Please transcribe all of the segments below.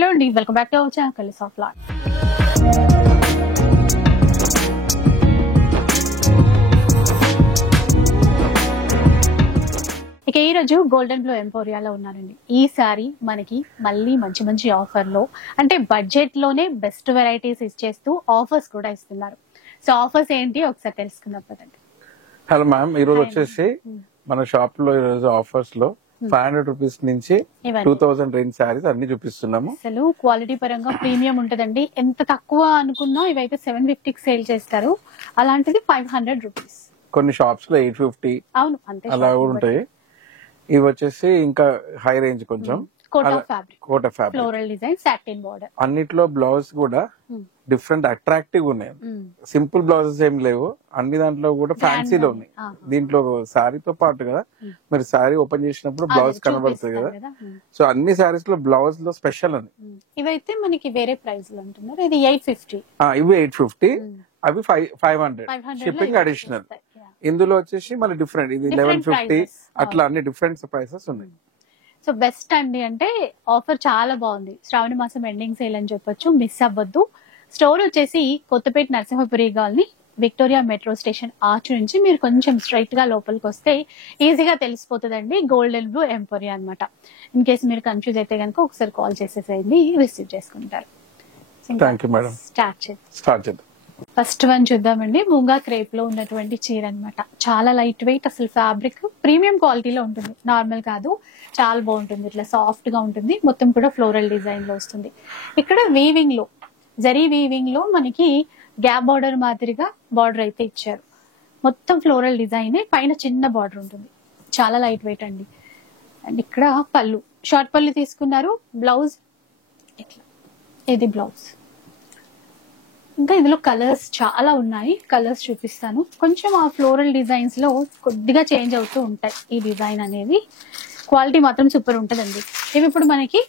Hello అండి, welcome back to our channel colours of life. ఇక ఈ రోజు గోల్డెన్ బ్లూ ఎంపోరియాలో ఉన్నారండి. ఈ సారీ మనకి మళ్ళీ మంచి మంచి ఆఫర్ లో, అంటే బడ్జెట్ లోనే బెస్ట్ వెరైటీస్ ఇచ్చేస్తూ ఆఫర్స్ కూడా ఇస్తున్నారు. సో ఆఫర్స్ ఏంటి ఒకసారి తెలుసుకుందాం పదండి. హలో మ్యామ్, ఈ రోజు వచ్చేసి మన షాప్ లో ఈ రోజు ఆఫర్స్ లో 500 రూపీస్ నుంచి 2000 రేంజ్ శారీస్ అన్ని చూపిస్తున్నాము. అసలు క్వాలిటీ పరంగా ప్రీమియం ఉంటదండి. ఎంత తక్కువ అనుకున్నా ఇవైతే 750కి సేల్ చేస్తారు, అలాంటిది 500 రూపీస్. కొన్ని షాప్స్ లో 850 అవును అంతే అలా కూడా ఉంటాయి. ఇవి వచ్చేసి ఇంకా హై రేంజ్ కొంచెం Kota fabric, Kota fabric, floral design, satin border. అన్నిట్లో బ్లౌజ్ కూడా డిఫరెంట్ అట్రాక్టివ్ ఉన్నాయి. సింపుల్ బ్లౌజెస్ ఏం లేవు, అన్ని దాంట్లో కూడా ఫ్యాన్సీలో ఉన్నాయి. దీంట్లో శారీతో పాటు కదా, మీరు శారీ ఓపెన్ చేసినప్పుడు బ్లౌజ్ కనబడుతుంది కదా. సో అన్ని శారీస్ లో బ్లౌజ్ లో స్పెషల్ ఉంది. ఇవైతే మనకి వేరే ప్రైస్ లో ఉంటున్నారు. ఇది 850, ఇవి 850, అవి 500 షిప్పింగ్ అడిషనల్. ఇందులో వచ్చేసి మళ్ళీ డిఫరెంట్, ఇది 1150 అట్లా అన్ని డిఫరెంట్ ప్రైసెస్ ఉన్నాయి. సో బెస్ట్ అండి, అంటే ఆఫర్ చాలా బాగుంది. శ్రావణ మాసం ఎండింగ్ సేల్ అని చెప్పొచ్చు, మిస్ అవ్వద్దు. స్టోర్ వచ్చేసి Kothapet Narasimhapuri colony, Victoria metro station arch నుంచి మీరు కొంచెం స్ట్రైట్ గా లోపలికి వస్తే ఈజీగా తెలిసిపోతుందండి. గోల్డెన్ బ్లూ ఎంపోరియా అన్నమాట. ఇన్ కేసు మీరు కన్ఫ్యూజ్ అయితే కనుక ఒకసారి కాల్ చేసేసేయండి, రిసీవ్ చేసుకుంటారు. స్టార్ట్ చేద్దాం. ఫస్ట్ వన్ చూద్దామండి. మూంగా క్రేప్ లో ఉన్నటువంటి చీర అన్నమాట. చాలా లైట్ వెయిట్, అసలు ఫ్యాబ్రిక్ ప్రీమియం క్వాలిటీలో ఉంటుంది, నార్మల్ కాదు. చాలా బాగుంటుంది, ఇట్లా సాఫ్ట్ గా ఉంటుంది. మొత్తం కూడా ఫ్లోరల్ డిజైన్ లో వస్తుంది. ఇక్కడ వీవింగ్ లో, జరీ వీవింగ్ లో మనకి గ్యాప్ బార్డర్ మాదిరిగా బార్డర్ అయితే ఇచ్చారు. మొత్తం ఫ్లోరల్ డిజైన్, పైన చిన్న బార్డర్ ఉంటుంది. చాలా లైట్ వెయిట్ అండి. అండ్ ఇక్కడ పళ్ళు, షార్ట్ పళ్ళు తీసుకున్నారు. బ్లౌజ్ ఇట్లా, ఇది బ్లౌజ్. ఇంకా ఇందులో కలర్స్ చాలా ఉన్నాయి, కలర్స్ చూపిస్తాను. కొంచెం ఆ ఫ్లోరల్ డిజైన్స్ లో కొద్దిగా చేంజ్ అవుతూ ఉంటాయి. ఈ డిజైన్ అనేది క్వాలిటీ మాత్రం సూపర్ ఉంటుందండి. ఇవి ఇప్పుడు మనకి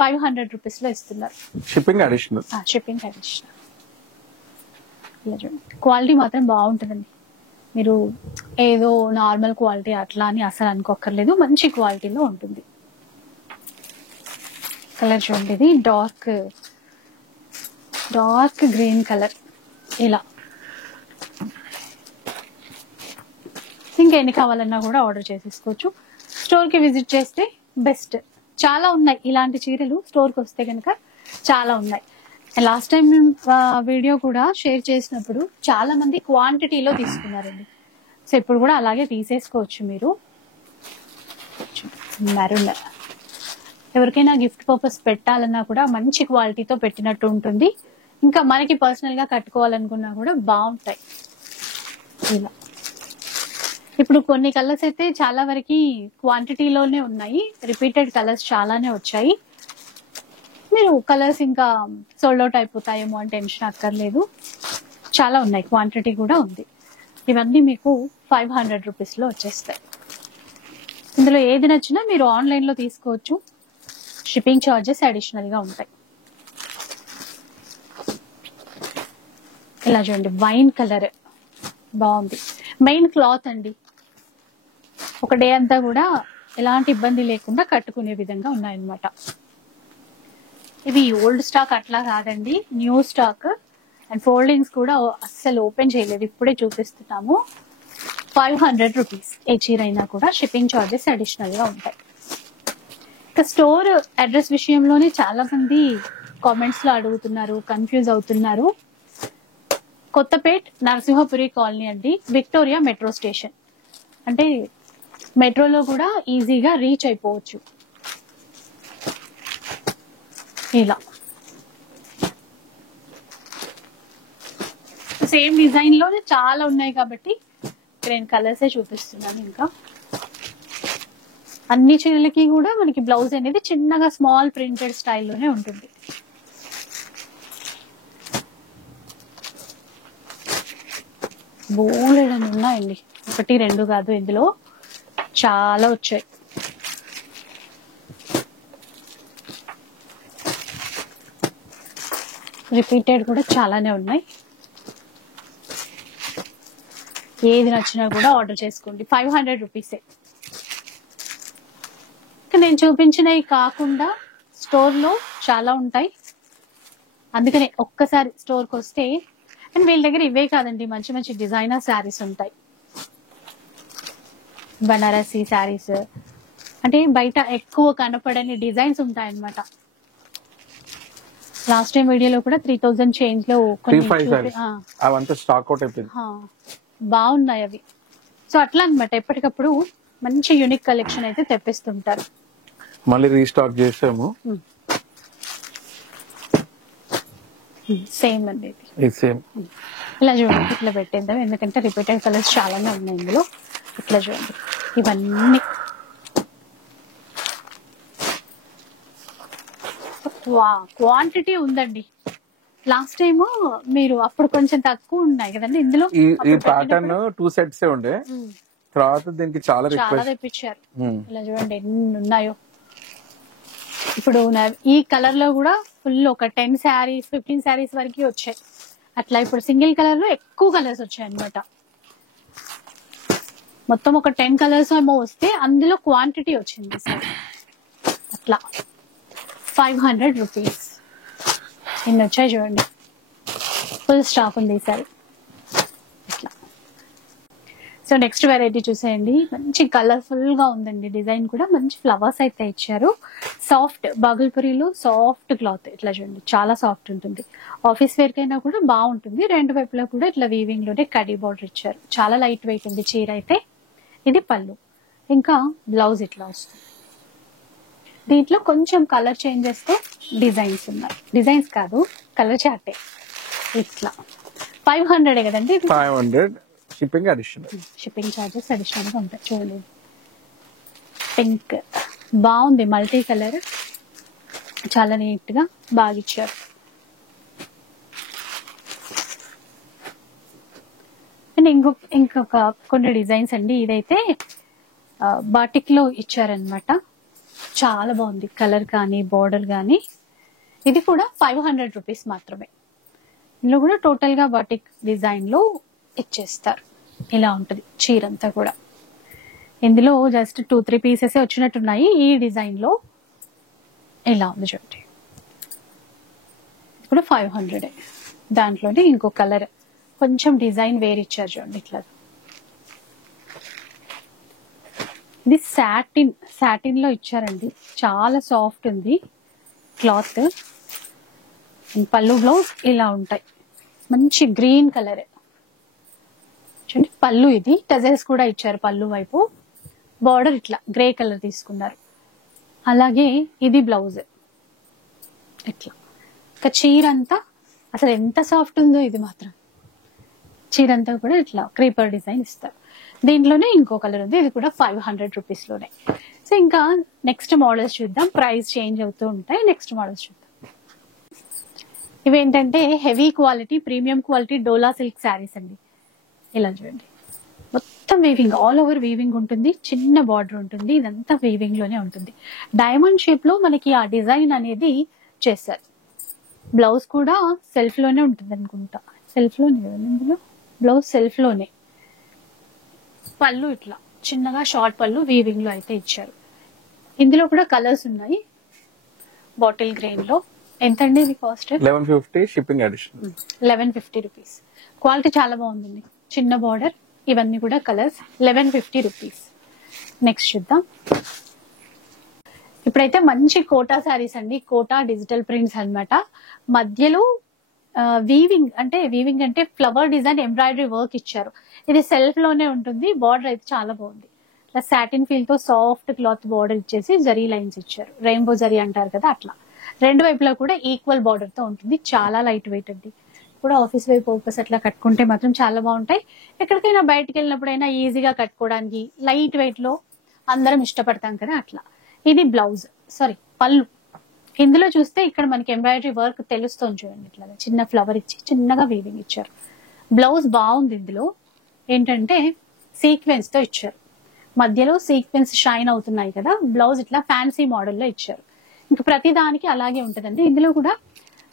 500 రూపీస్ లో ఇస్తున్నారు, shipping additional. Shipping additional. Quality మాత్రం బాగుంటుందండి. మీరు ఏదో నార్మల్ క్వాలిటీ అట్లా అని అసలు అనుకోక్కర్లేదు, మంచి క్వాలిటీలో ఉంటుంది. కలర్ చూడండి, ఇది డార్క్ గ్రీన్ కలర్. ఇలా ఇంకా ఎన్ని కావాలన్నా కూడా ఆర్డర్ చేసేసుకోవచ్చు. స్టోర్ కి విజిట్ చేస్తే బెస్ట్. చాలా ఉన్నాయి ఇలాంటి చీరలు, స్టోర్ కి వస్తే కనుక చాలా ఉన్నాయి. లాస్ట్ టైం వీడియో కూడా షేర్ చేసినప్పుడు చాలా మంది క్వాంటిటీలో తీసుకున్నారండి. సో ఇప్పుడు కూడా అలాగే తీసేసుకోవచ్చు మీరు. మెరూన్, ఎవరికైనా గిఫ్ట్ పర్పస్ పెట్టాలన్నా కూడా మంచి క్వాలిటీతో పెట్టినట్టు ఉంటుంది. ఇంకా మనకి పర్సనల్ గా కట్టుకోవాలనుకున్నా కూడా బాగుంటాయి. ఇలా ఇప్పుడు కొన్ని కలర్స్ అయితే చాలా వరకు క్వాంటిటీలోనే ఉన్నాయి, రిపీటెడ్ కలర్స్ చాలానే వచ్చాయి. మీరు కలర్స్ ఇంకా సోల్డ్ అవుట్ అయిపోతాయేమో అని టెన్షన్ అక్కర్లేదు, చాలా ఉన్నాయి, క్వాంటిటీ కూడా ఉంది. ఇవన్నీ మీకు 500 రూపీస్ లో వచ్చేస్తాయి. ఇందులో ఏది నచ్చినా మీరు ఆన్లైన్ లో తీసుకోవచ్చు, షిప్పింగ్ ఛార్జెస్ అడిషనల్ గా ఉంటాయి. ఇలా చూడండి, వైన్ కలర్ బాగుంది. మెయిన్ క్లాత్ అండి, ఒక డే అంతా కూడా ఎలాంటి ఇబ్బంది లేకుండా కట్టుకునే విధంగా ఉన్నాయన్నమాట. ఇవి ఓల్డ్ స్టాక్ అట్లా కాదండి, న్యూ స్టాక్. అండ్ ఫోల్డింగ్స్ కూడా అస్సలు ఓపెన్ చేయలేదు, ఇప్పుడే చూపిస్తున్నాము. 500 రూపీస్ ఏ చీర అయినా కూడా, షిప్పింగ్ ఛార్జెస్ అడిషనల్ గా ఉంటాయి. ఇక స్టోర్ అడ్రస్ విషయంలోనే చాలా మంది కామెంట్స్ లో అడుగుతున్నారు, కన్ఫ్యూజ్ అవుతున్నారు. కొత్తపేట్ నరసింహపురి కాలనీ అండి, విక్టోరియా మెట్రో స్టేషన్. అంటే మెట్రోలో కూడా ఈజీగా రీచ్ అయిపోవచ్చు. ఇలా సేమ్ డిజైన్ లోనే చాలా ఉన్నాయి కాబట్టి నేను కలర్సే చూపిస్తున్నాను. ఇంకా అన్ని చీరలకి కూడా మనకి బ్లౌజ్ అనేది చిన్నగా స్మాల్ ప్రింటెడ్ స్టైల్లోనే ఉంటుంది. బోలెడని ఉన్నాయండి, 1 2 కాదు, ఇందులో చాలా వచ్చాయి. రిపీటెడ్ కూడా చాలానే ఉన్నాయి. ఏది నచ్చినా కూడా ఆర్డర్ చేసుకోండి, 500 రూపీసే. నేను చూపించినవి కాకుండా స్టోర్ లో చాలా ఉంటాయి, అందుకనే ఒక్కసారి స్టోర్ కి వస్తే. అండ్ వీళ్ళ దగ్గర ఇవే కాదండి, మంచి మంచి డిజైనర్ శారీస్ ఉంటాయి, బనారసి శారీస్, అంటే బయట ఎక్కువ కనపడని డిజైన్స్ ఉంటాయి అన్నమాట. లాస్ట్ టైం వీడియోలో కూడా 3000 చేంజ్ లో అవంతా స్టాక్ అవుట్ అయిపోయింది, బాగున్నాయి అవి. సో అట్లా అన్నమాట, ఎప్పటికప్పుడు మంచి యూనిక్ కలెక్షన్ అయితే తెప్పిస్తుంటారు. మళ్ళీ రీస్టాక్ చేసాము. సేమ్ అండి ఇది సేమ్. ఇలా చూడండి, ఇట్లా పెట్టేద్దాం, ఎందుకంటే రిపీటెడ్ కలర్స్ చాలానే ఉన్నాయి ఇందులో. ఇట్లా చూడండి, ఇవన్నీ క్వాంటిటీ ఉందండి. లాస్ట్ టైం మీరు అప్పుడు కొంచెం తక్కువ ఉన్నాయి కదండి ఇందులో. ఈ ప్యాటర్న్ 2 సెట్స్ ఉండే, తర్వాత దీనికి చాలా తెప్పించారు. ఇలా చూడండి ఎన్ని ఉన్నాయో. ఇప్పుడు ఈ కలర్ లో కూడా ఫుల్ ఒక 10 శారీస్ 15 శారీస్ వరకు వచ్చాయి అట్లా. ఇప్పుడు సింగిల్ కలర్ లో ఎక్కువ కలర్స్ వచ్చాయి అన్నమాట. మొత్తం ఒక 10 కలర్స్ ఏమో వస్తే అందులో క్వాంటిటీ వచ్చింది సార్. అట్లా 500 రూపీస్ ఇన్ని వచ్చాయి చూడండి, ఫుల్ స్టాక్ ఉంది ఈసారి. ఇట్లా. సో నెక్స్ట్ వెరైటీ చూసేయండి, మంచి కలర్ఫుల్ గా ఉందండి. డిజైన్ కూడా మంచి ఫ్లవర్స్ అయితే ఇచ్చారు. సాఫ్ట్ బాగుల్పురిలో సాఫ్ట్ క్లాత్, ఇట్లా చూడండి చాలా సాఫ్ట్ ఉంటుంది. ఆఫీస్ వేర్ కైనా కూడా బాగుంటుంది. రెండు వైపులా కూడా ఇట్లా వీవింగ్ లోనే కడీ బార్డర్ ఇచ్చారు. చాలా లైట్ వెయిట్ ఉంది చీర అయితే. ఇది పళ్ళు, ఇంకా బ్లౌజ్ ఇట్లా వస్తుంది. దీంట్లో కొంచెం కలర్ చేంజెస్ తో డిజైన్స్ ఉన్నాయి, డిజైన్స్ కాదు కలర్ చార్టే. ఇట్లా 500 కదండి, 500 shipping additional, shipping charges additional గా ఉంటాయి. చూడండి పింక్ బాగుంది, మల్టీ కలర్, చాలా నీట్ గా బాగా ఇచ్చారు. అండ్ ఇంకొక కొన్ని డిజైన్స్ అండి. ఇదైతే బాటిక్ లో ఇచ్చారనమాట, చాలా బాగుంది కలర్ కానీ బార్డర్ కానీ. ఇది కూడా 500 రూపీస్ మాత్రమే. ఇందులో కూడా టోటల్ గా బాటిక్ డిజైన్ లో ఇచ్చేస్తారు. ఇలా ఉంటుంది చీరంతా కూడా. ఇందులో జస్ట్ 2-3 పీసెస్ వచ్చినట్టున్నాయి ఈ డిజైన్ లో. ఇలా ఉంది చూడండి, ఇది కూడా 500. దాంట్లోనే ఇంకో కలర్ కొంచెం డిజైన్ వేరే ఇచ్చారు చూడండి ఇట్లా. ఇది సాటిన్ లో ఇచ్చారండి, చాలా సాఫ్ట్ ఉంది క్లాత్. పళ్ళు బ్లౌజ్ ఇలా ఉంటాయి, మంచి గ్రీన్ కలర్ చూడండి. పళ్ళు ఇది టజల్స్ కూడా ఇచ్చారు పళ్ళు వైపు. బార్డర్ ఇట్లా గ్రే కలర్ తీసుకున్నారు. అలాగే ఇది బ్లౌజ్ ఇట్లా. ఇంకా చీర అంతా అసలు ఎంత సాఫ్ట్ ఉందో ఇది మాత్రం. చీర అంతా కూడా ఇట్లా క్రీపర్ డిజైన్ ఇస్తారు. దీంట్లోనే ఇంకో కలర్ ఉంది, ఇది కూడా 500 రూపీస్ లోనే. సో ఇంకా నెక్స్ట్ మోడల్స్ చూద్దాం, ప్రైస్ చేంజ్ అవుతూ ఉంటాయి. నెక్స్ట్ మోడల్స్ చూద్దాం. ఇవేంటంటే హెవీ క్వాలిటీ ప్రీమియం క్వాలిటీ డోలా సిల్క్ శారీస్ అండి. ఇలా చూడండి, మొత్తం వీవింగ్, ఆల్ ఓవర్ వీవింగ్ ఉంటుంది, చిన్న బార్డర్ ఉంటుంది, ఇదంతా వీవింగ్ లోనే ఉంటుంది. డైమండ్ షేప్ లో మనకి ఆ డిజైన్ అనేది చేశారు. బ్లౌజ్ కూడా సెల్ఫ్ లోనే ఉంటుంది అనుకుంటా, సెల్ఫ్ లోనే ఇందులో బ్లౌజ్ సెల్ఫ్ లోనే. పళ్ళు ఇట్లా చిన్నగా షార్ట్ పళ్ళు వీవింగ్ లో అయితే ఇచ్చారు. ఇందులో కూడా కలర్స్ ఉన్నాయి. బాటిల్ గ్రీన్ లో ఎంతండి ఇది cost? 1150 shipping additional. 1150 rupees. Quality చాలా బాగుందండి, చిన్న బార్డర్, ఇవన్నీ కూడా కలర్స్. 1150 రూపీస్. నెక్స్ట్ చూద్దాం. ఇప్పుడైతే మంచి కోటా శారీస్ అండి, కోటా డిజిటల్ ప్రింట్స్ అన్నమాట. మధ్యలో వీవింగ్ అంటే ఫ్లవర్ డిజైన్ ఎంబ్రాయిడరీ వర్క్ ఇచ్చారు. ఇది సెల్ఫ్ లోనే ఉంటుంది. బార్డర్ అయితే చాలా బాగుంది, ఇట్లా సాటిన్ ఫీల్ తో సాఫ్ట్ క్లాత్ బార్డర్ ఇచ్చేసి జరీ లైన్స్ ఇచ్చారు. రెయిన్బో జరీ అంటారు కదా అట్లా. రెండు వైపులా కూడా ఈక్వల్ బార్డర్ తో ఉంటుంది. చాలా లైట్ వెయిట్ అండి. కూడా ఆఫీస్ వైపు పర్పస్ అట్లా కట్టుకుంటే మాత్రం చాలా బాగుంటాయి. ఎక్కడికైనా బయటకు వెళ్ళినప్పుడైనా ఈజీగా కట్టుకోవడానికి లైట్ వెయిట్ లో అందరం ఇష్టపడతాం కదా అట్లా. ఇది బ్లౌజ్, సారీ పళ్ళు. ఇందులో చూస్తే ఇక్కడ మనకి ఎంబ్రాయిడరీ వర్క్ తెలుస్తుంది చూడండి, ఇట్లా చిన్న ఫ్లవర్ ఇచ్చి చిన్నగా వీవింగ్ ఇచ్చారు. బ్లౌజ్ బాగుంది. ఇందులో ఏంటంటే సీక్వెన్స్ తో ఇచ్చారు, మధ్యలో సీక్వెన్స్ షైన్ అవుతున్నాయి కదా. బ్లౌజ్ ఇట్లా ఫ్యాన్సీ మోడల్లో ఇచ్చారు. ఇంకా ప్రతి దానికి అలాగే ఉంటదండి. ఇందులో కూడా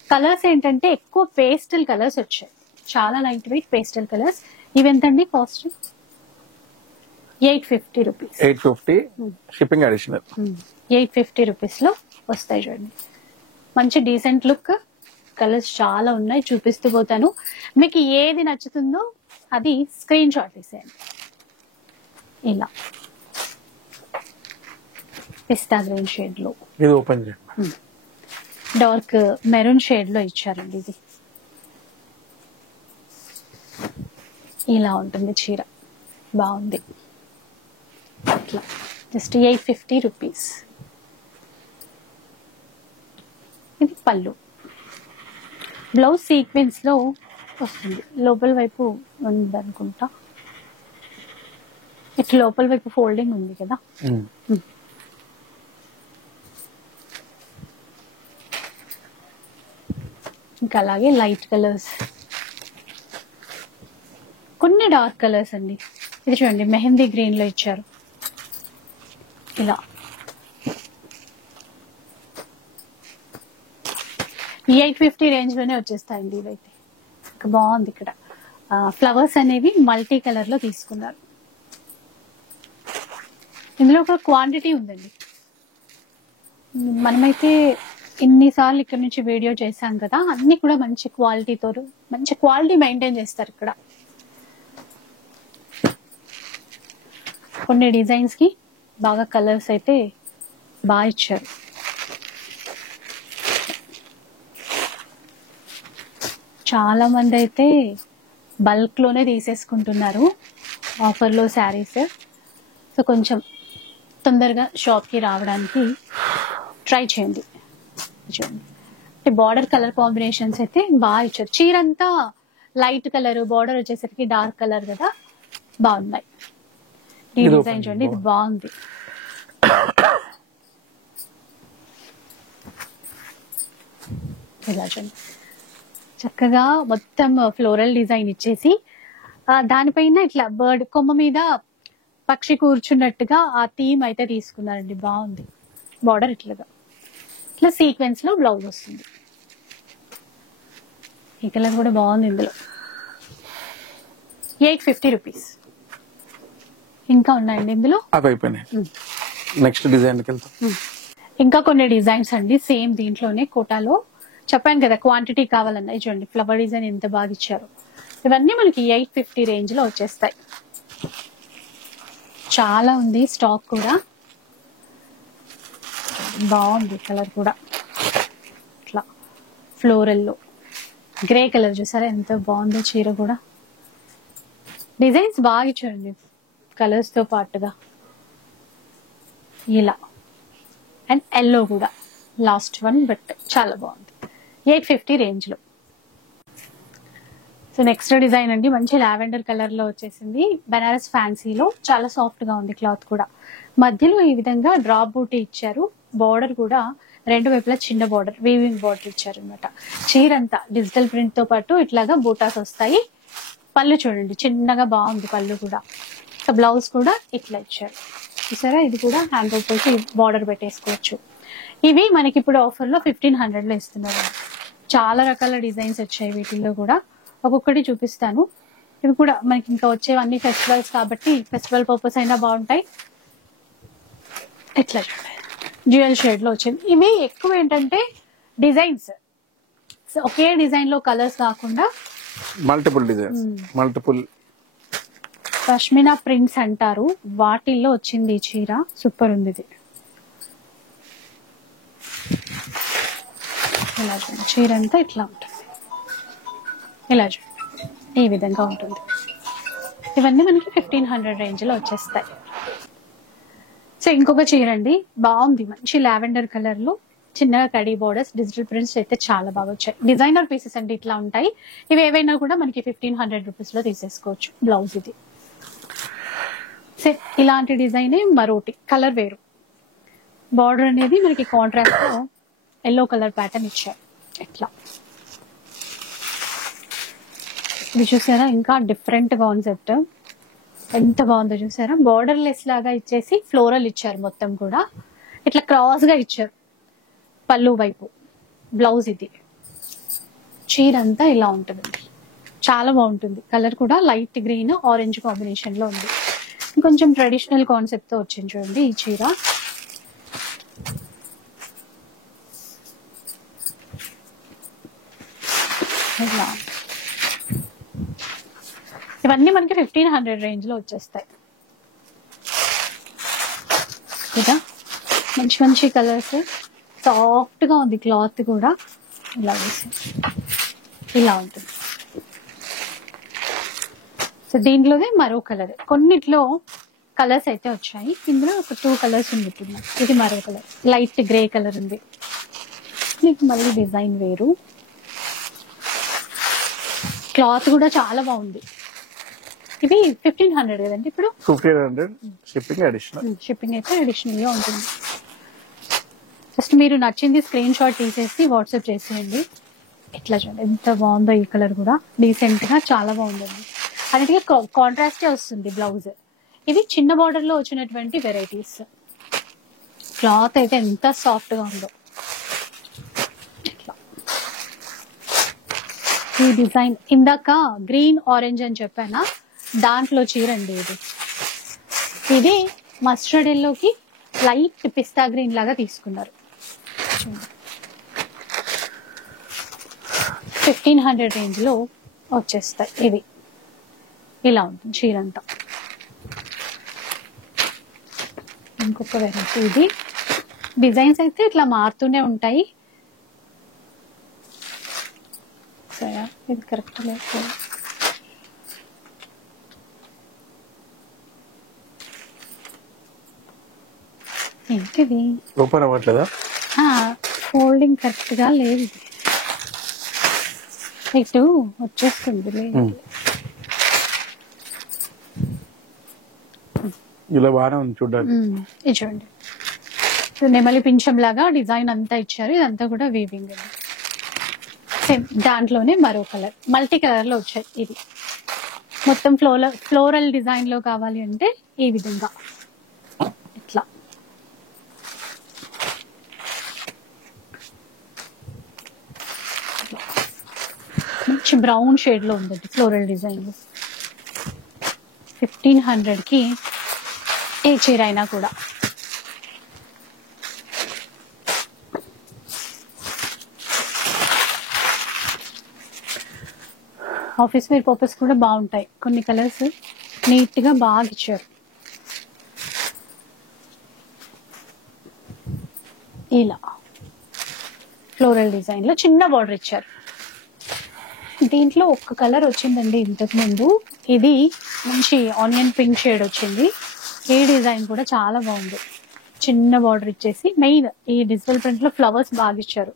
కలర్స్ ఏంటంటే ఎక్కువ పేస్టల్ కలర్స్ వచ్చాయి, చాలా లైట్ వెయిట్ పేస్టల్ కలర్స్. ఇవి ఎంతండి cost? 850 rupees. 850 shipping additional. 850 rupees లో వస్తాయి చూడండి. మంచి డీసెంట్ లుక్, కలర్స్ చాలా ఉన్నాయి, చూపిస్తూ పోతాను. మీకు ఏది నచ్చుతుందో అది స్క్రీన్ షాట్ తీసేయండి. ఇలా పిస్తా గ్రీన్ షేడ్ లో, ఇది ఓపెన్ చేయండి. డార్క్ మెరూన్ షేడ్ లో ఇచ్చారండి. ఇది ఇలా ఉంటుంది చీర, బాగుంది. అట్లా జస్ట్ 850 రూపీస్. ఇది పళ్ళు, బ్లౌజ్ సీక్వెన్స్ లో వస్తుంది. లోపల వైపు ఉంది అనుకుంటా, ఇట్లా లోపల వైపు ఫోల్డింగ్ ఉంది కదా. ఇంకా అలాగే లైట్ కలర్స్, కొన్ని డార్క్ కలర్స్ అండి. ఇది చూడండి, మెహందీ గ్రీన్ లో ఇచ్చారు. ఇలా 850 రేంజ్ లోనే వచ్చేస్తాయండి ఇవైతే. ఇంకా బాగుంది. ఇక్కడ ఫ్లవర్స్ అనేవి మల్టీ కలర్ లో తీసుకున్నారు. ఇందులో ఒక క్వాంటిటీ ఉందండి. మనమైతే ఇన్నిసార్లు ఇక్కడ నుంచి వీడియో చేశాం కదా, అన్ని కూడా మంచి క్వాలిటీతో, మంచి క్వాలిటీ మెయింటైన్ చేస్తారు ఇక్కడ. కొన్ని డిజైన్స్ కి బాగా కలర్స్ అయితే బాగా ఇచ్చారు. చాలా మంది అయితే బల్క్ లోనే తీసేసుకుంటున్నారు ఆఫర్ లో శారీస్. సో కొంచెం తొందరగా షాప్ కి రావడానికి ట్రై చేయండి. చూడండి, బార్డర్ కలర్ కాంబినేషన్స్ అయితే బాగా ఇచ్చారు. చీర అంతా లైట్ కలర్, బార్డర్ వచ్చేసరికి డార్క్ కలర్ కదా, బాగున్నాయి. ఈ డిజైన్ చూడండి, ఇది బాగుంది. ఇలా చూడండి, చక్కగా మొత్తం ఫ్లోరల్ డిజైన్ ఇచ్చేసి దానిపైన ఇట్లా బర్డ్ కొమ్మ మీద పక్షి కూర్చున్నట్టుగా ఆ థీమ్ అయితే తీసుకున్నారండి. బాగుంది. బార్డర్ ఇట్లా సీక్వెన్స్ లో బ్లౌజ్ వస్తుంది. ఈ కలర్ కూడా బాగుంది. ఇందులో 850 రూపీస్. ఇంకా ఉన్నాయండి ఇందులో. నెక్స్ట్ డిజైన్ ఇంకా కొన్ని డిజైన్స్ అండి సేమ్ దీంట్లోనే కోటాలో. చెప్పాను కదా క్వాంటిటీ కావాలన్నా. చూడండి, ఫ్లవర్ డిజైన్ ఎంత బాగా ఇచ్చారు. ఇవన్నీ మనకి 850 రేంజ్ లో వచ్చేస్తాయి. చాలా ఉంది స్టాక్ కూడా. బాగుంది కలర్ కూడా. ఇట్లా ఫ్లోరల్ లో గ్రే కలర్ చూసారా ఎంత బాగుందో చీర కూడా. డిజైన్స్ బాగా ఇచ్చారండి కలర్స్ తో పాటుగా. ఇలా అండ్ ఎల్లో కూడా లాస్ట్ వన్, బట్ చాలా బాగుంది. 850 రేంజ్ లో. సో నెక్స్ట్ డిజైన్ అండి, మంచి లావెండర్ కలర్ లో వచ్చేసింది. బనారస్ ఫ్యాన్సీలో చాలా సాఫ్ట్ గా ఉంది క్లాత్ కూడా. మధ్యలో ఈ విధంగా డ్రాప్ బూటీ ఇచ్చారు. బార్డర్ కూడా రెండు వైపులా చిన్న బార్డర్, వీవింగ్ బార్డర్ ఇచ్చారు అనమాట. చీర అంతా డిజిటల్ ప్రింట్ తో పాటు ఇట్లాగా బూటాస్ వస్తాయి. పళ్ళు చూడండి చిన్నగా బాగుంది పళ్ళు కూడా. సో బ్లౌజ్ కూడా ఇట్లా ఇచ్చారు చూసారా. ఇది కూడా హ్యాండ్ వచ్చేసి బార్డర్ పెట్టేసుకోవచ్చు. ఇవి మనకి ఇప్పుడు ఆఫర్ లో 1500 లో ఇస్తున్నారు. చాలా రకాల డిజైన్స్ వచ్చాయి వీటిల్లో కూడా. ఒక్కొక్కటి చూపిస్తాను. ఇవి కూడా మనకి ఇంకా వచ్చేవన్నీ ఫెస్టివల్స్ కాబట్టి ఫెస్టివల్ పర్పస్ అయినా బాగుంటాయి. ఇట్లా డ్యూయల్ షేడ్ లో వచ్చింది. ఇవి ఎక్కువ ఏంటంటే డిజైన్స్ ఒకే డిజైన్ లో కలర్స్ కాకుండా multiple designs, multiple pashmina prints అంటారు, వాటిల్లో వచ్చింది ఈ చీర. సూపర్ ఉంది ఇది. ఇలా చూడండి, చీర అంతా ఇట్లా ఉంటుంది. ఇలా చూడండి, ఈ విధంగా ఉంటుంది. ఇవన్నీ మనకి 1500 రేంజ్ లో వచ్చేస్తాయి. సో ఇంకొక చీర అండి, బాగుంది. మంచి లావెండర్ కలర్ లో చిన్నగా కడీ బోర్డర్స్, డిజిటల్ ప్రింట్స్ అయితే చాలా బాగా వచ్చాయి. డిజైనర్ పీసెస్ అండి ఇట్లా ఉంటాయి. ఇవి ఏవైనా కూడా మనకి 1500 రూపీస్ లో తీసేసుకోవచ్చు. బ్లౌజ్ ఇది. ఇలాంటి డిజైన్ మరోటి కలర్ వేరు. బార్డర్ అనేది మనకి కాంట్రాస్ట్ లో ఎల్లో కలర్ ప్యాటర్న్ ఇచ్చారు. ఇట్లా ఇది చూసారా, ఇంకా డిఫరెంట్ కాన్సెప్ట్ ఎంత బాగుందో చూసారా. బార్డర్ లెస్ లాగా ఇచ్చేసి ఫ్లోరల్ ఇచ్చారు. మొత్తం కూడా ఇట్లా క్రాస్ గా ఇచ్చారు పళ్ళు వైపు. బ్లౌజ్ ఇది. చీర అంతా ఇలా ఉంటుంది. చాలా బాగుంటుంది. కలర్ కూడా లైట్ గ్రీన్ ఆరెంజ్ కాంబినేషన్ లో ఉంది. కొంచెం ట్రెడిషనల్ కాన్సెప్ట్ తో వచ్చింది చూడండి ఈ చీర. ఇలా ఇవన్నీ మనకి 1500 రేంజ్ లో వచ్చేస్తాయి. ఇదా మంచి మంచి కలర్స్, సాఫ్ట్ గా ఉంది క్లాత్ కూడా. ఇలా వేసి ఇలా ఉంటుంది. సో దీంట్లోనే మరో కలర్, కొన్నిట్లో కలర్స్ అయితే వచ్చాయి. ఇందులో ఒక 2 కలర్స్ ఉంది. ఇది మరో కలర్, లైట్ గ్రే కలర్ ఉంది. మీకు మళ్ళీ డిజైన్ వేరు, క్లాత్ కూడా చాలా బాగుంది. ఇది 1500 కదండి ఇప్పుడు. 1500 షిప్పింగ్ అడిషనల్. షిప్పింగ్ అయితే అడిషనల్ గా ఉంటుంది. జస్ట్ మీరు నచ్చింది స్క్రీన్ షాట్ తీసేసి వాట్సాప్ చేసేయండి. ఇట్లా చూడండి ఎంత బాగుందో, ఈ కలర్ కూడా డీసెంట్ గా చాలా బాగుందండి. అన్నిటికీ కాంట్రాస్టే వస్తుంది బ్లౌజ్. ఇవి చిన్న బార్డర్ లో వచ్చినటువంటి వెరైటీస్. క్లాత్ అయితే ఎంత సాఫ్ట్ గా ఉందో. ఈ డిజైన్ ఇందాక గ్రీన్ ఆరెంజ్ అని చెప్పానా, దాంట్లో చీరండి ఇది. ఇది మస్టర్డ్ ఎల్లోకి లైట్ పిస్తా గ్రీన్ లాగా తీసుకున్నారు. 1500 రేంజ్ లో వచ్చేస్తాయి ఇవి. ఇలా ఉంటుంది చీరంతా. ఇంకొక వెరైటీ ఇది. డిజైన్స్ అయితే ఇట్లా మారుతూనే ఉంటాయి. సరే ఇది కరెక్ట్ లేదు. ఏంటిది ఓపెన్ అవ్వట్లేదా? ఫోల్డింగ్ కరెక్ట్ గా లేదు. ఇటు వచ్చేస్తుంది లేదు. ఇలా బాగానే ఉంది చూడండి. ఇది చూడండి, నెమలి పింఛం లాగా డిజైన్ అంతా ఇచ్చారు. ఇదంతా కూడా వీవింగ్. సేమ్ దాంట్లోనే మరో కలర్, మల్టీ కలర్ లో వచ్చాయి. ఇది మొత్తం ఫ్లోరల్ డిజైన్ లో కావాలి అంటే ఈ విధంగా ఇట్లా. మంచి బ్రౌన్ షేడ్ లో ఉందండి ఫ్లోరల్ డిజైన్. 1500 కి ఏ చీర అయినా కూడా. ఆఫీస్ వేర్ పర్పస్ కూడా బాగుంటాయి. కొన్ని కలర్స్ నీట్ గా బాగా ఇచ్చారు. ఇలా ఫ్లోరల్ డిజైన్ లో చిన్న బార్డర్ ఇచ్చారు. దీంట్లో ఒక్క కలర్ వచ్చిందండి ఇంతకు ముందు. ఇది మంచి ఆనియన్ పింక్ షేడ్ వచ్చింది. ఈ డిజైన్ కూడా చాలా బాగుంది. చిన్న బార్డర్ ఇచ్చేసి మెయిన్ ఈ డిజిటల్ ప్రింట్ లో ఫ్లవర్స్ బాగా ఇచ్చారు.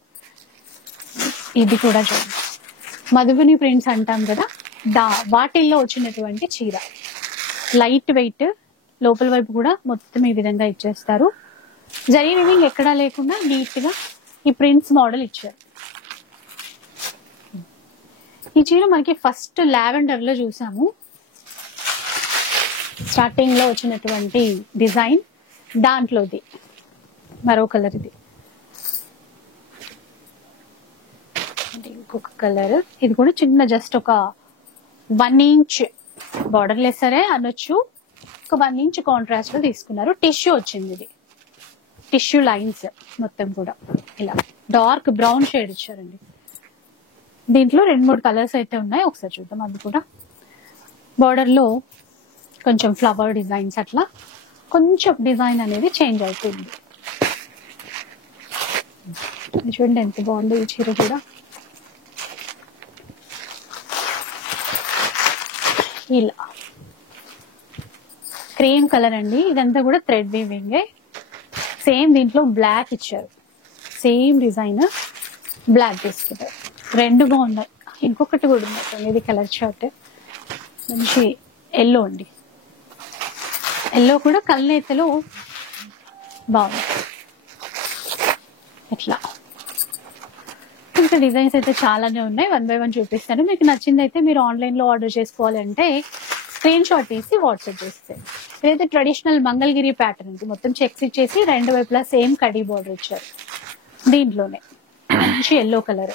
ఇది కూడా చూడండి, మధుబని ప్రింట్స్ అంటాం కదా, వాటిల్లో వచ్చినటువంటి చీర. లైట్ వెయిట్, లోపల వైపు కూడా మొత్తం ఈ విధంగా ఇచ్చేస్తారు. జరీ వీవింగ్ ఎక్కడా లేకుండా నీట్ గా ఈ ప్రింట్స్ మోడల్ ఇచ్చారు. ఈ చీర మనకి ఫస్ట్ లావెండర్ లో చూసాము. స్టార్టింగ్ లో వచ్చినటువంటి డిజైన్ దాంట్లోది మరో కలర్. ఇది ఇంకొక కలర్. ఇది కూడా చిన్న జస్ట్ ఒక 1 ఇంచ్ బార్డర్ లెస్సరే అనొచ్చు. ఒక 1 ఇంచ్ కాంట్రాస్ట్ లో తీసుకున్నారు. టిష్యూ వచ్చింది. ఇది టిష్యూ లైన్స్ మొత్తం కూడా ఇలా డార్క్ బ్రౌన్ షేడ్ ఇచ్చారండి. దీంట్లో 2-3 కలర్స్ అయితే ఉన్నాయి. ఒకసారి చూద్దాం. అది కూడా బార్డర్ లో కొంచెం ఫ్లవర్ డిజైన్స్, అట్లా కొంచెం డిజైన్ అనేది చేంజ్ అవుతుంది. చూడండి ఎంత బాగుంది ఈ చీర కూడా. ఇలా క్రీమ్ కలర్ అండి. ఇదంతా కూడా థ్రెడ్ వీవింగ్. సేమ్ దీంట్లో బ్లాక్ ఇచ్చారు. సేమ్ డిజైన్ బ్లాక్ తీసుకుంటారు. 2 బాగున్నాయి. ఇంకొకటి కూడా ఉంది. ఇది కలర్ చార్ట్. మంచి ఎల్లో అండి. ఎల్లో కూడా కళ్ళనేతలో బాగుంది. ఇట్లా ఇంకా డిజైన్స్ అయితే చాలానే ఉన్నాయి. 1 బై 1 చూపిస్తాను. మీకు నచ్చింది అయితే మీరు ఆన్లైన్ లో ఆర్డర్ చేసుకోవాలంటే స్క్రీన్ షాట్ తీసి వాట్సాప్ చేస్తే. ఇదైతే ట్రెడిషనల్ మంగళగిరి ప్యాటర్న్ ఉంది. మొత్తం చెక్స్ ఇచ్చేసి 2 వైపులా సేమ్ కడీ బార్డర్ ఇచ్చారు. దీంట్లోనే మంచి ఎల్లో కలర్,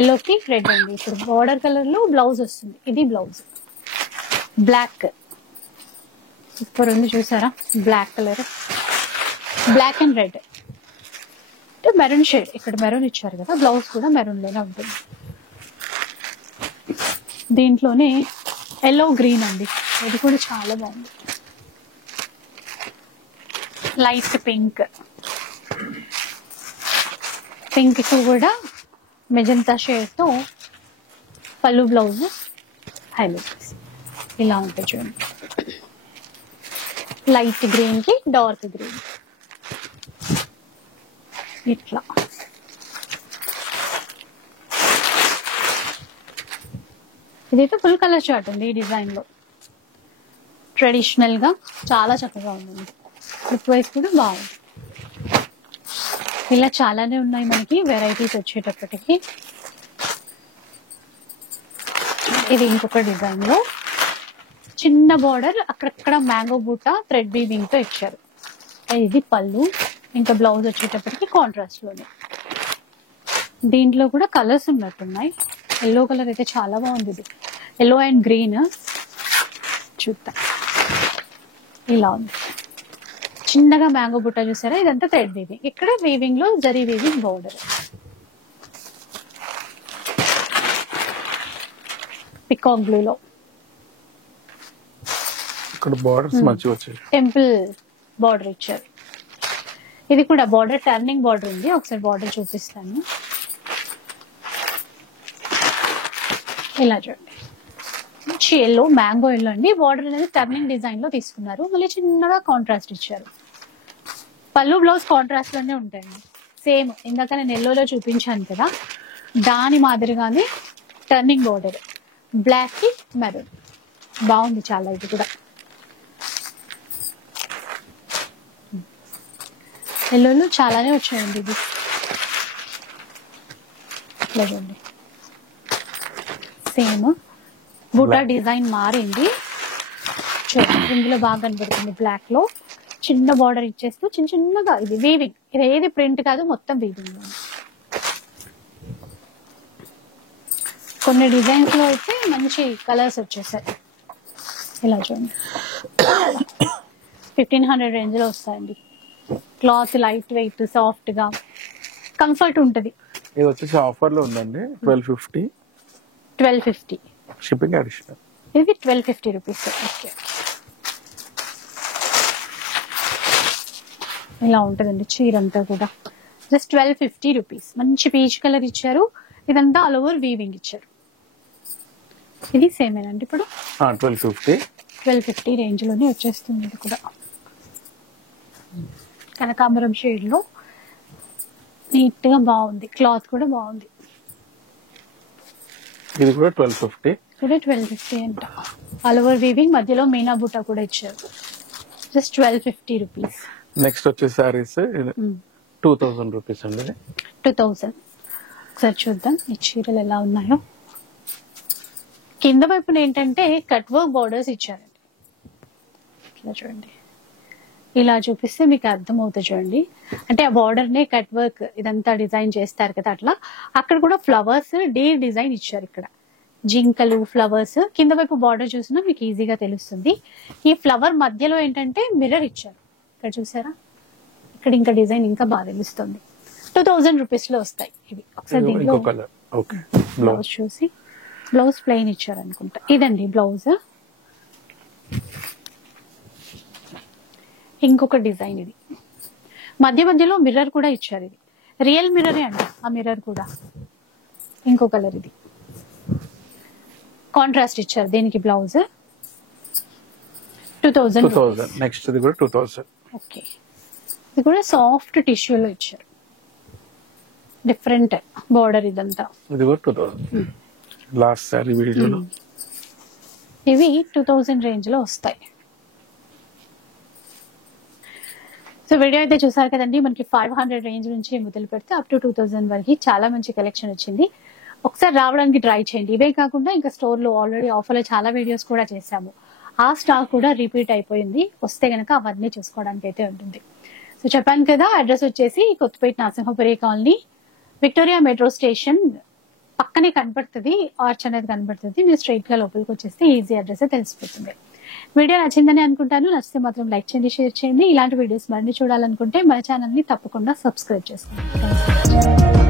ఎల్లోకి రెడ్ అండి. ఇప్పుడు బార్డర్ కలర్ లో బ్లౌజ్ వస్తుంది. ఇది బ్లౌజ్ బ్లాక్. సూపర్ ఉంది చూసారా, black colour, black and red. అంటే మెరూన్ షేడ్, ఇక్కడ మెరూన్ ఇచ్చారు కదా, బ్లౌజ్ కూడా మెరూన్ లోనే ఉంటుంది. దీంట్లోనే ఎల్లో గ్రీన్ అండి, ఇది కూడా చాలా బాగుంది. లైట్ పింక్, పింక్ కి కూడా మెజంతా షేడ్ తో పళ్ళు బ్లౌజ్ హైలైట్ ఇలా ఉంటాయి చూడండి. లైట్ గ్రీన్ కి డార్క్ గ్రీన్ ఇట్లా. ఇదైతే ఫుల్ కలర్ చార్ట్ ఉంది ఈ డిజైన్ లో, ట్రెడిషనల్ గా చాలా చక్కగా ఉంది. లుక్ వైజ్ కూడా బాగుంది. ఇలా చాలానే ఉన్నాయి మనకి వెరైటీస్ వచ్చేటప్పటికి. ఇది ఇంకొక డిజైన్ లో చిన్న బార్డర్, అక్కడక్కడ మ్యాంగో బూటా థ్రెడ్ వీవింగ్ తో ఇచ్చారు. ఇది పళ్ళు, ఇంకా బ్లౌజ్ వచ్చేటప్పటికి కాంట్రాస్ట్ లోనే. దీంట్లో కూడా కలర్స్ ఉన్నట్టున్నాయి. ఎల్లో కలర్ అయితే చాలా బాగుంది, ఇది ఎల్లో అండ్ గ్రీన్. చూద్దాం, ఇలా ఉంది. చిన్నగా మ్యాంగో బుట్ట చూసారా, ఇదంతా థ్రెడ్ వీవింగ్. ఇక్కడ వీవింగ్ లో zari weaving border. Peacock blue లో ఇక్కడ బోర్డర్స్ మంచిగా వచ్చాయి, టెంపుల్ బార్డర్ ఇచ్చారు. ఇది కూడా బార్డర్ టర్నింగ్ బార్డర్ ఉంది, ఒకసారి బార్డర్ చూపిస్తాను. ఇలా చూడండి, మంచి ఎల్లో, మ్యాంగో ఎల్లో అండి. బార్డర్ అనేది టర్నింగ్ డిజైన్ లో తీసుకున్నారు, మళ్ళీ చిన్నగా కాంట్రాస్ట్ ఇచ్చారు. పళ్ళు బ్లౌజ్ కాంట్రాస్ట్ లోనే ఉంటాయండి. సేమ్ ఇందాక నేను ఎల్లోలో చూపించాను కదా, దాని మాదిరిగానే టర్నింగ్ బార్డర్, బ్లాక్ కి మెరూన్. బాగుంది చాలా. ఇది కూడా ఎల్లోలో చాలానే వచ్చాయండి. ఇది ఇట్లా చూడండి, సేమ్ బూటా డిజైన్ మారింది చూడండి. ఇందులో బాగా కనబడుతుంది, బ్లాక్ లో చిన్న బార్డర్ ఇచ్చేస్తూ చిన్న చిన్నగా. ఇది వీవింగ్, ఇది ఏది ప్రింట్ కాదు, మొత్తం వీవింగ్. కొన్ని డిజైన్స్ లో అయితే మంచి కలర్స్ వచ్చేసాయి. ఇలా చూడండి, 1500 రేంజ్ లో వస్తాయండి. క్లాత్ లైట్ వెయిట్, సాఫ్ట్ గా, కంఫర్ట్ ఉంటది. ఇది వచ్చేసి ఆఫర్ లో ఉందండి, 1250. 1250 షిప్పింగ్ అడిషనల్. ఇది 1250 రూపీస్. ఓకే, ఇలా ఉంటదండి చీర అంతా కూడా. Just 1250 rupees. మంచి పీచ్ కలర్ ఇచ్చారు. ఇదంతా ఆల్ ఓవర్ వీవింగ్ ఇచ్చారు. ఇది సేమేనండి ఇప్పుడు 1250 రేంజ్ లోనే వచ్చేస్తుంది. ఇది కూడా కనకాంబరం షేడ్ లో నీట్ గా బాగుంది. క్లాత్ కూడా బాగుంది. ఇది కూడా 1250. కూడా 1250 అంట. ఆల్ ఓవర్ వీవింగ్, మధ్యలో మీనా బుట్ట కూడా ఇచ్చారు. Just 1250 rupees. నెక్స్ట్ వచ్చే సారీస్ 2000 రూపీస్ అండి. 2000. ఒకసారి చూద్దాం ఈ చీరలు ఎలా ఉన్నాయో. కింద వైపున ఏంటంటే కట్ వర్క్ బార్డర్స్ ఇచ్చారండి. ఇట్లా చూడండి, ఇలా చూపిస్తే మీకు అర్థమవుతుంది చూడండి. అంటే ఆ బార్డర్ నే కట్ వర్క్ ఇదంతా డిజైన్ చేస్తారు కదా, అట్లా అక్కడ కూడా ఫ్లవర్స్ డీర్ డిజైన్ ఇచ్చారు. ఇక్కడ జింకలు, ఫ్లవర్స్. కింద వైపు బార్డర్ చూసినా మీకు ఈజీగా తెలుస్తుంది. ఈ ఫ్లవర్ మధ్యలో ఏంటంటే మిర్రర్ ఇచ్చారు. ఇక్కడ చూసారా, ఇక్కడ ఇంకా డిజైన్ ఇంకా బాగా తెలుస్తుంది. 2000 రూపీస్ లో వస్తాయి ఇవి. ఒకసారి దీంట్లో బ్లౌజ్ చూసి, బ్లౌజ్ ప్లెయిన్ ఇచ్చారు అనుకుంటా. ఇదండి బ్లౌజ్. ఇంకొక డిజైన్, ఇది మధ్య మధ్యలో మిర్రర్ కూడా ఇచ్చారు. ఇది రియల్ మిర్రరే అండి, ఆ మిర్రర్ కూడా. ఇంకో కలర్, ఇది కాంట్రాస్ట్ ఇచ్చారు. దీనికి బ్లౌజ్ 2000. నెక్స్ట్ ఇది కూడా 2000. ఓకే, ఇది కూడా సాఫ్ట్ టిష్యూలో ఇచ్చారు. డిఫరెంట్ బార్డర్ ఇదంతా. ఇది కూడా 2000. లాస్ట్ సారీ వీడియోలో ఇవి 2000 రేంజ్ లో వస్తాయి. సో వీడియో అయితే చూసారు కదండి. మనకి 500 రేంజ్ నుంచి మొదలు పెడితే అప్ టు 2000 వరకు చాలా మంచి కలెక్షన్ వచ్చింది. ఒకసారి రావడానికి ట్రై చేయండి. ఇవే కాకుండా ఇంకా స్టోర్ లో ఆల్రెడీ ఆఫర్ లో చాలా వీడియోస్ కూడా చేశాము. ఆ స్టాక్ కూడా రిపీట్ అయిపోయింది. వస్తే గనక అవన్నీ చూసుకోవడానికి అయితే ఉంటుంది. సో చెప్పాను కదా, అడ్రస్ వచ్చేసి Kothapet Narasimhapuri colony, Victoria metro station పక్కనే కనబడుతుంది. ఆర్చ్ అనేది కనబడుతుంది. మీరు స్ట్రైట్ గా లోపలికి వచ్చేస్తే ఈజీ అడ్రస్ తెలిసిపోతుంది. వీడియో నచ్చిందని అనుకుంటాను. నచ్చితే మాత్రం లైక్ చేయండి, షేర్ చేయండి. ఇలాంటి వీడియోస్ మరిన్ని చూడాలనుకుంటే మన ఛానల్ ని తప్పకుండా సబ్స్క్రైబ్ చేసుకోండి.